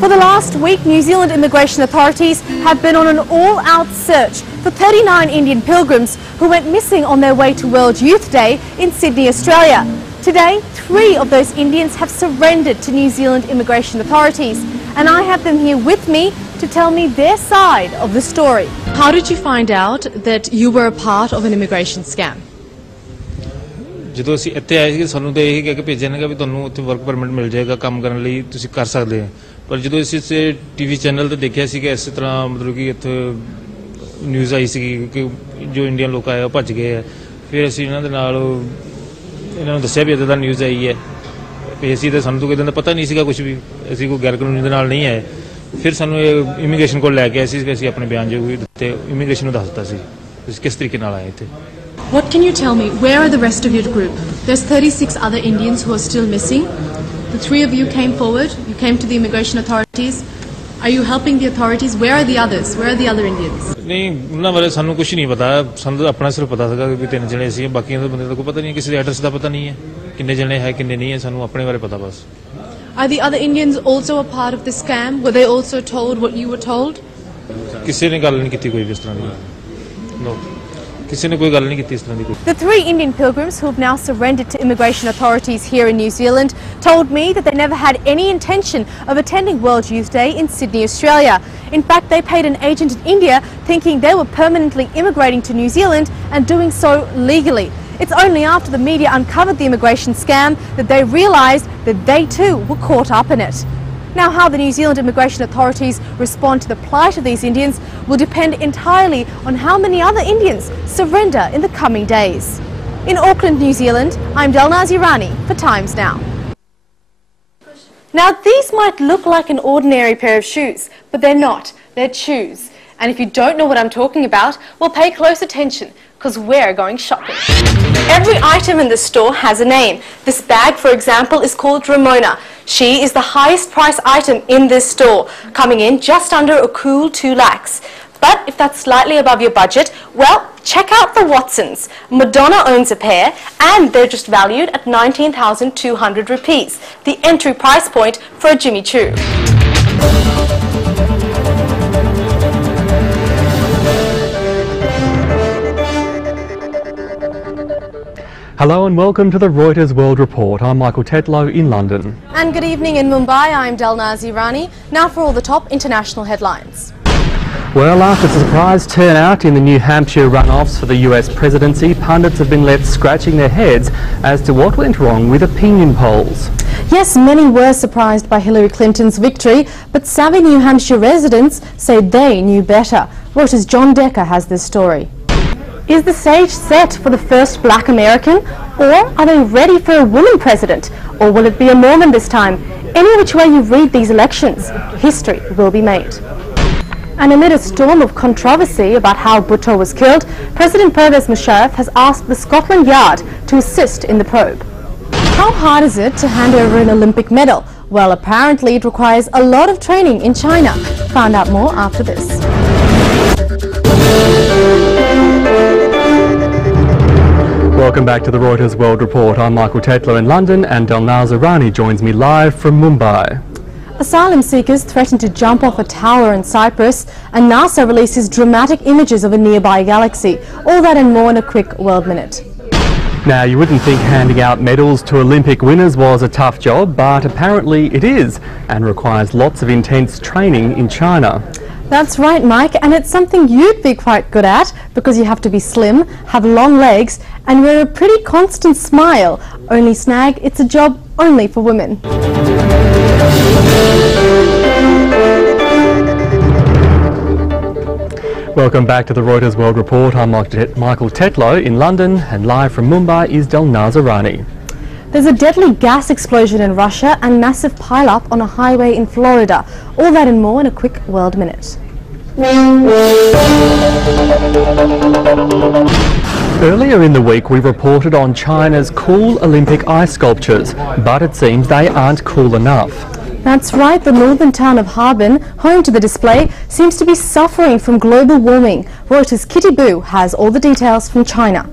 For the last week, New Zealand immigration authorities have been on an all-out search for 39 Indian pilgrims who went missing on their way to World Youth Day in Sydney, Australia. Today, 3 of those Indians have surrendered to New Zealand immigration authorities, and I have them here with me to tell me their side of the story. How did you find out that you were a part of an immigration scam? ਜਦੋਂ ਅਸੀਂ ਇੱਥੇ ਆਏ ਸੀ ਸਾਨੂੰ ਤਾਂ ਇਹ ਕਹਿ ਕੇ ਭੇਜਿਆ ਨਾ ਵੀ ਤੁਹਾਨੂੰ ਉੱਥੇ ਵਰਕ ਪਰਮਿਟ ਮਿਲ ਜਾਏਗਾ ਕੰਮ ਕਰਨ ਲਈ ਤੁਸੀਂ ਕਰ ਸਕਦੇ ਹੋ ਪਰ ਜਦੋਂ ਅਸੀਂ ਇਸੇ ਟੀਵੀ ਚੈਨਲ ਤੇ ਦੇਖਿਆ ਸੀ ਕਿ ਇਸੇ ਤਰ੍ਹਾਂ ਮਤਲਬ ਕਿ ਇੱਥੇ ਨਿਊਜ਼ ਆਈ ਸੀ ਕਿ ਜੋ ਇੰਡੀਅਨ ਲੋਕ ਆਏ ਉਹ ਭੱਜ ਗਏ ਆ ਫਿਰ ਅਸੀਂ ਇਹਨਾਂ ਦੇ ਨਾਲ ਇਹਨਾਂ ਨੂੰ ਦੱਸਿਆ ਵੀ ਇੱਦਾਂ ਦਾ ਨਿਊਜ਼ ਆਈ ਹੈ ਤੇ ਅਸੀਂ ਤਾਂ ਸਾਨੂੰ ਤਾਂ ਕਿਤੇ ਦਾ ਪਤਾ ਨਹੀਂ ਸੀਗਾ ਕੁਝ ਵੀ ਅਸੀਂ ਕੋਈ ਗੈਰ ਕਾਨੂੰਨੀ ਦੇ ਨਾਲ ਨਹੀਂ ਆਏ ਫਿਰ ਸਾਨੂੰ ਇਹ ਇਮੀਗ੍ਰੇਸ਼ਨ ਕੋਲ ਲੈ ਕੇ ਆਏ ਸੀ ਕਿ ਅਸੀਂ ਆਪਣੇ ਬਿਆਨ ਜੋ ਵੀ ਦਿੱਤੇ ਇਮੀਗ੍ਰੇਸ਼ਨ ਨੂੰ ਦੱਸ ਦਿੱਤਾ ਸੀ ਤੁਸੀਂ ਕਿਸ ਤਰੀਕੇ ਨਾਲ ਆਏ ਇੱਥੇ What can you tell me? Where are the rest of your group? There's 36 other Indians who are still missing. The 3 of you came forward. You came to the immigration authorities. Are you helping the authorities? Where are the others? Where are the other Indians? नहीं उन्होंने बारे सानू कुछ नहीं पता सानू अपना सिर्फ पता था कि 3 जने सी बाकी बंदे का कोई पता नहीं किसी एड्रेस का पता नहीं है किन्ने जने है किन्ने नहीं है सानू अपने बारे पता बस Are the other Indians also a part of the scam? Were they also told what you were told? किसी ने गल नहीं की कोई भी इस तरह की no The 3 Indian pilgrims who have now surrendered to immigration authorities here in New Zealand told me that they never had any intention of attending World Youth Day in Sydney, Australia. In fact, they paid an agent in India thinking they were permanently immigrating to New Zealand and doing so legally. It's only after the media uncovered the immigration scam that they realised that they too were caught up in it. Now, how the New Zealand immigration authorities respond to the plight of these Indians will depend entirely on how many other Indians surrender in the coming days. In Auckland, New Zealand, I'm Irani for Times Now. Now, these might look like an ordinary pair of shoes, but they're not. They're shoes. And if you don't know what I'm talking about, well, pay close attention, because we're going shopping. Every item in the store has a name. This bag, for example, is called Ramona. She is the highest price item in this store, coming in just under a cool 2 lakhs. But if that's slightly above your budget, well, check out the Watsons. Madonna owns a pair, and they're just valued at 19,200 rupees, the entry price point for a Jimmy Choo. Hello and welcome to the Reuters World Report. I'm Michael Tetlow in London. And good evening in Mumbai. I'm Irani. Now for all the top international headlines. Well, after a surprise turnout in the New Hampshire runoffs for the US presidency, pundits have been left scratching their heads as to what went wrong with opinion polls. Yes, many were surprised by Hillary Clinton's victory, but savvy New Hampshire residents say they knew better. Reuters' John Decker has this story. Is the stage set for the first black American, or are they ready for a woman president, or will it be a Mormon this time? Any which way you read these elections, history will be made. And amid a storm of controversy about how Bhutto was killed, President Pervez Musharraf has asked the Scotland Yard to assist in the probe. How hard is it to hand over an Olympic medal? Well, apparently it requires a lot of training in China. Find out more after this. Welcome back to the Reuters World Report. I'm Michael Tetlow in London and Irani joins me live from Mumbai. Asylum seekers threaten to jump off a tower in Cyprus, and NASA releases dramatic images of a nearby galaxy. All that and more in a quick World Minute. Now, you wouldn't think handing out medals to Olympic winners was a tough job, but apparently it is, and requires lots of intense training in China. That's right, Mike, and it's something you'd be quite good at because you have to be slim, have long legs, and wear a pretty constant smile. Only snag, it's a job only for women. Welcome back to the Reuters World Report. I'm Michael Tetlow in London, and live from Mumbai is Irani. There's a deadly gas explosion in Russia and massive pile-up on a highway in Florida. All that and more in a quick World Minute. Earlier in the week we reported on China's cool Olympic ice sculptures, but it seems they aren't cool enough. That's right, the northern town of Harbin, home to the display, seems to be suffering from global warming. Reuters' Kitty Boo has all the details from China.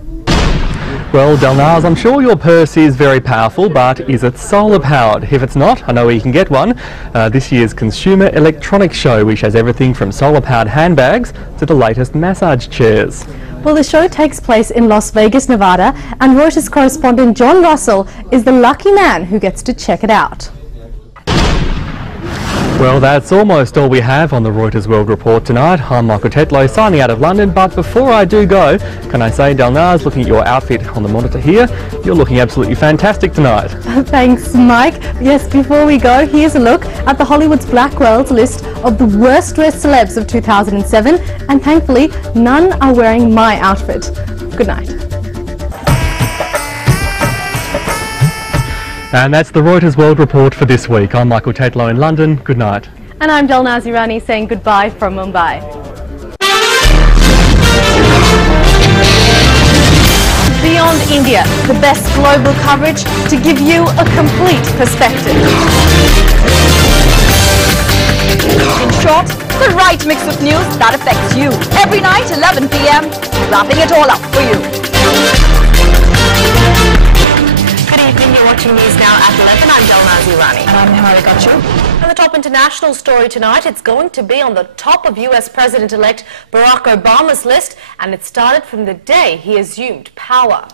Well, Delnaz, I'm sure your purse is very powerful, but is it solar powered? If it's not, I know where you can get one. This year's Consumer Electronics Show, which has everything from solar powered handbags to the latest massage chairs. Well, the show takes place in Las Vegas, Nevada, and Reuters correspondent John Russell is the lucky man who gets to check it out. Well, that's almost all we have on the Reuters World Report tonight. I'm Michael Tetlow signing out of London, but before I do go, can I say, Delnaz, looking at your outfit on the monitor here, you're looking absolutely fantastic tonight. Thanks, Mike. Yes, before we go, here's a look at the Hollywood's Blackwell's list of the worst dressed celebs of 2007, and thankfully, none are wearing my outfit. Good night. And that's the Reuters World Report for this week. I'm Michael Tetlow in London. Good night. And I'm Irani saying goodbye from Mumbai. Beyond India, the best global coverage to give you a complete perspective. In short, the right mix of news that affects you. Every night, 11 p.m, wrapping it all up for you. You're watching News Now at 11. I'm Irani. And I'm Harika. And the top international story tonight, it's going to be on the top of US President-elect Barack Obama's list, and it started from the day he assumed power.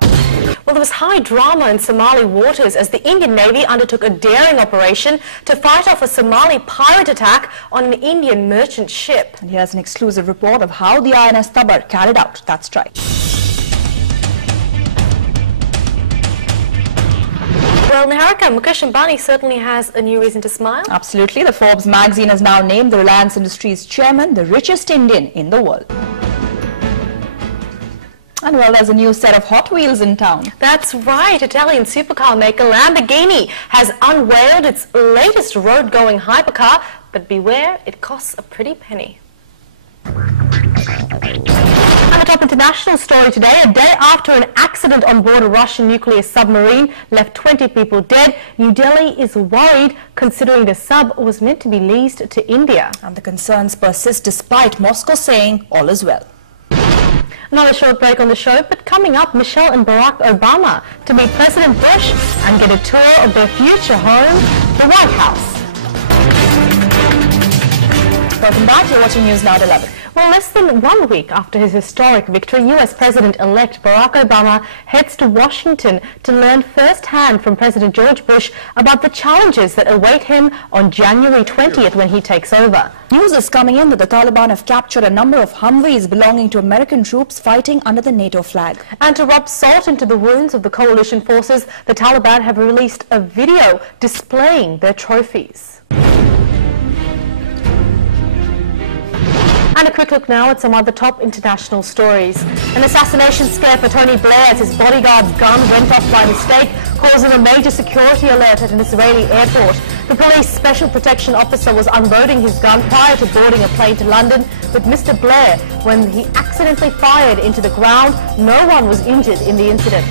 Well, there was high drama in Somali waters as the Indian Navy undertook a daring operation to fight off a Somali pirate attack on an Indian merchant ship. And here's an exclusive report of how the INS Tabar carried out that strike. Well, Niharika, Mukesh Ambani certainly has a new reason to smile. Absolutely. The Forbes magazine has now named the Reliance Industries chairman the richest Indian in the world. And well, there's a new set of Hot Wheels in town. That's right. Italian supercar maker Lamborghini has unveiled its latest road-going hypercar, but beware, it costs a pretty penny. And the top international story today, a day after an accident on board a Russian nuclear submarine left 20 people dead, New Delhi is worried considering the sub was meant to be leased to India. And the concerns persist despite Moscow saying all is well. Another short break on the show, but coming up, Michelle and Barack Obama to meet President Bush and get a tour of their future home, the White House. Welcome back. You're watching News Now at 11. Well, less than 1 week after his historic victory, US President-elect Barack Obama heads to Washington to learn firsthand from President George Bush about the challenges that await him on January 20th when he takes over. News is coming in that the Taliban have captured a number of Humvees belonging to American troops fighting under the NATO flag. And to rub salt into the wounds of the coalition forces, the Taliban have released a video displaying their trophies. And a quick look now at some other top international stories. An assassination scare for Tony Blair as his bodyguard's gun went off by mistake, causing a major security alert at an Israeli airport. The police special protection officer was unloading his gun prior to boarding a plane to London with Mr. Blair. When he accidentally fired into the ground, no one was injured in the incident.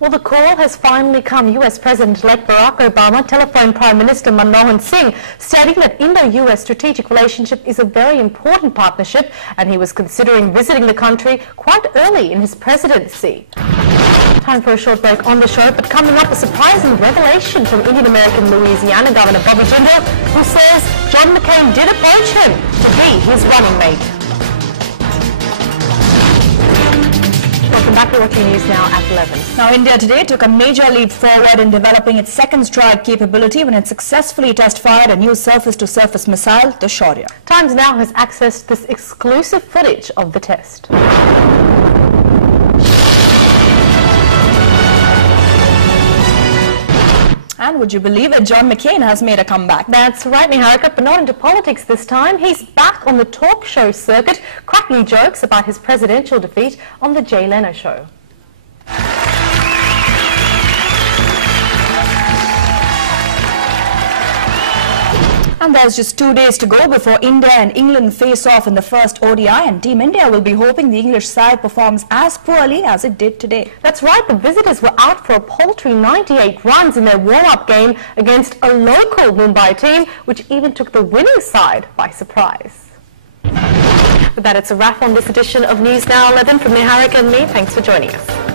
Well, the call has finally come. US President-elect Barack Obama telephoned Prime Minister Manmohan Singh, stating that Indo-US strategic relationship is a very important partnership, and he was considering visiting the country quite early in his presidency. Time for a short break on the show, but coming up, a surprising revelation from Indian-American Louisiana Governor Bobby Jindal, who says John McCain did approach him to be his running mate. Welcome back to watching News Now at 11. Now, India today took a major leap forward in developing its second strike capability when it successfully test-fired a new surface-to-surface missile, the Shaurya. Times Now has accessed this exclusive footage of the test. And would you believe it, John McCain has made a comeback. That's right, Niharika, but not into politics this time. He's back on the talk show circuit, cracking jokes about his presidential defeat on the Jay Leno show. And there's just 2 days to go before India and England face off in the first ODI, and Team India will be hoping the English side performs as poorly as it did today. That's right, the visitors were out for a paltry 98 runs in their warm-up game against a local Mumbai team, which even took the winning side by surprise. With that, it's a wrap on this edition of News Now 11 from Niharika and me. Thanks for joining us.